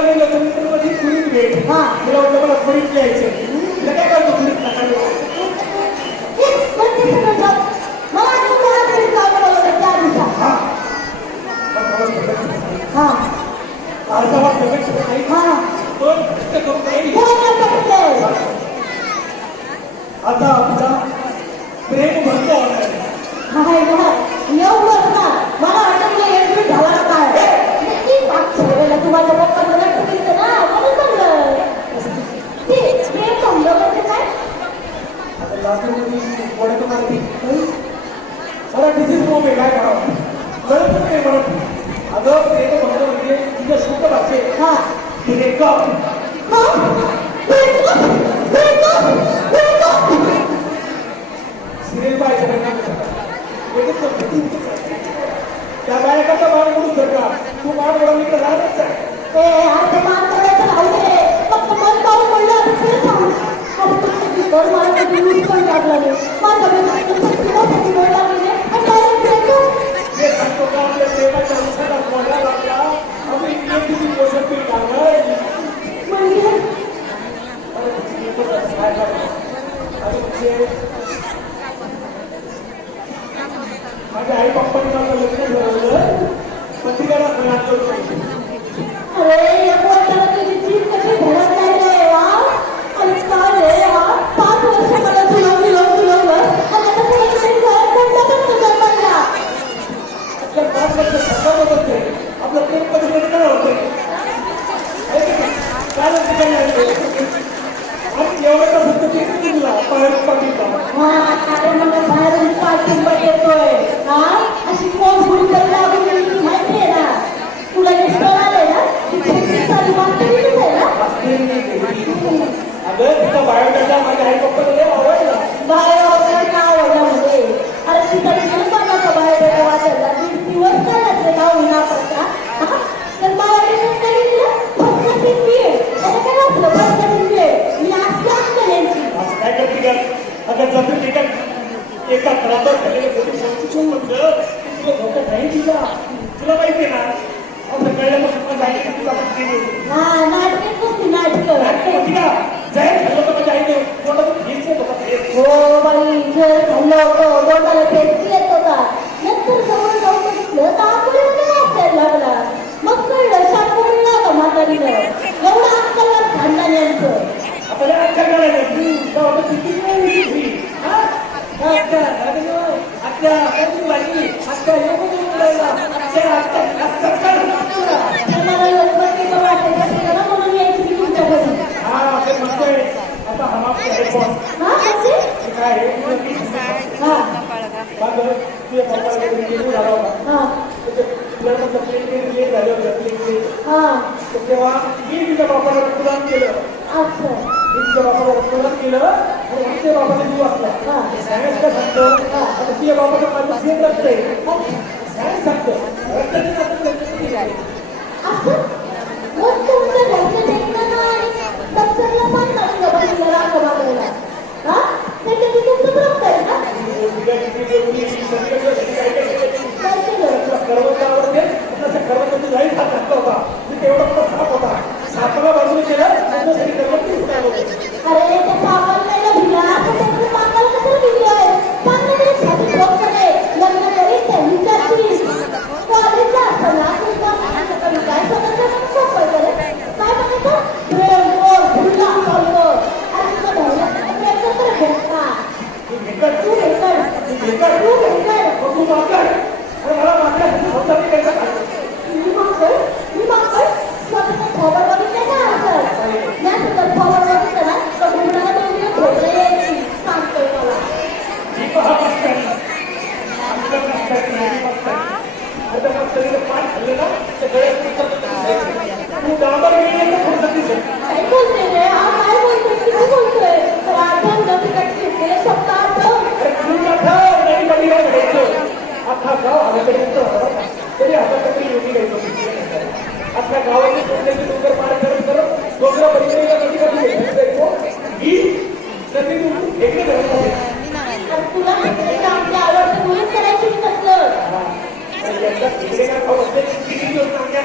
गेलो तर मध्ये खुरीत भेट हा तिला वाटलं मला खुरीत यायचं तिला काय करतो खुरीत नका आता आपला प्रेम भरतो मला वाटत एक झाला काय तुम्हाला पप्पा ना म्हणून म्हणलं प्रेम समजलं म्हणजे काय आता लातूरमध्ये वडक मारती मला डिझीज फॉर्म आहे काय करावं कळत नाही मराठी अगं प्रेम भरतो म्हणजे तुझ्या शुद्ध भाषेत हा सिरियल पाहायचं त्या बायकाचा मान म्हणून जर का तू मान म्हणून इकडे राहतच आहे मान करायचं राहू दे फक्त मन पाहून म्हणलं मला कधी पण लागला नाही हे सांगतो का आपल्या प्रेमाच्या दिवसाला मोडा लागला आम्ही किती पोषक पीठ लागलं माझ्या आई पप्पांनी मला लग्न ठरवलं पत्रिकाला अरे या पोराला तुझी जीभ कशी भरत नाही रे वा आणि काय रे वा 5 वर्ष मला झुलवलं आणि आता पुढे तरी घर कोणता पण तुझा पडला आपल्या 5 वर्ष सकाळत होते आपलं प्रेम कधी काय होते एवढं का फक्त ते तुला बाहेर बाहेरून पाठिंबा येतोय हा अशी कोण गुरु लागून माहिती आहे ना तुला जे स्थळ आलंय ना अगं तिचा बायोडाटा माझ्या आई पप्पाला आवडला बायोडाटा आवडला म्हणजे अरे तिचा जीवनाचा बायोडाटा वाचायला 2 दिवस झाला नाव ना पत्ता तर बायोडाटा काय करते का आता जपून एका खराबर झालेल्या तुला धोका नाही तुला माहिती आहे ना आपलं कळल्यापासून नाटक होती का जाहीर झालं होतं माझ्या आईने कोणातून घेतलं होतं हो बाई जर खाल्लं होतं दोघाला पेस्ट येत होता नंतर जवळ जाऊन बघितलं तर आपल्याला वाचायला लागला मग कळलं शापू मिळला होता म्हातारीनं एवढा अक्कल खानदान यांचं आपल्याला अक्कल करायचं किती तेव्हा मी तिच्या बापाला रक्तदान केलं तिच्या बापाला रक्तदान केलं आणि आमच्या बापाला जीव असला सायन्स काय सांगतो आता तिच्या बापाचं माझं सेम रक्त आहे सायन्स सांगतो कर्मचारावर कर्मचारी जाईल हात घातला होता तेवढा मोठा साप होता सापाला बाजूला केलं अरे त्या सापाला नाही भिला पाकाला कसं भिलोय चांगलं छाती ठोक करे लग्न करी त्या विचारची कॉलेजला असताना काय स्वतःच्या खूप करे काय म्हणायचं प्रेम गोड भुला चालतो आणि तुझं भावना प्रेम तर भेटता तू मागणार मला मागण्यासाठी स्वतःची काही मी मागतोय स्वतःचा खबर बघितलं का असं या सुद्धा खबर बघितलं ना तर मुलाला दोन खोटं यायची सांगतोय मला पाठ खाल्लं ना तर तू डांबर गेली काय बोलते रे हा काय बोलतोय किती बोलतोय तर आठवण नदी कटली गेले सप्ताह अख्खा गाव हाताकडे तरी हाताकडे योगी घ्यायचं अख्ख्या गावाची तोडण्याची डोंगर पार करत करत डोंगरा परिचय नदी कधी ही नदी वेगळी धरत आहे तुला आपल्या आवडतं बोलून करायची नसतं एकदा खाऊ असते किती दिवस मागे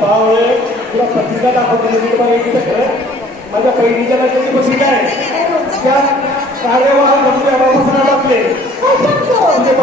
बावळे तुला पत्रिका दाखवतो मी तुम्हाला एक खरं माझ्या बहिणीच्या लग्नाची पत्रिका आहे त्या कार्यवाह गमते बाबासाहेब आपले काय सांगतो तुझे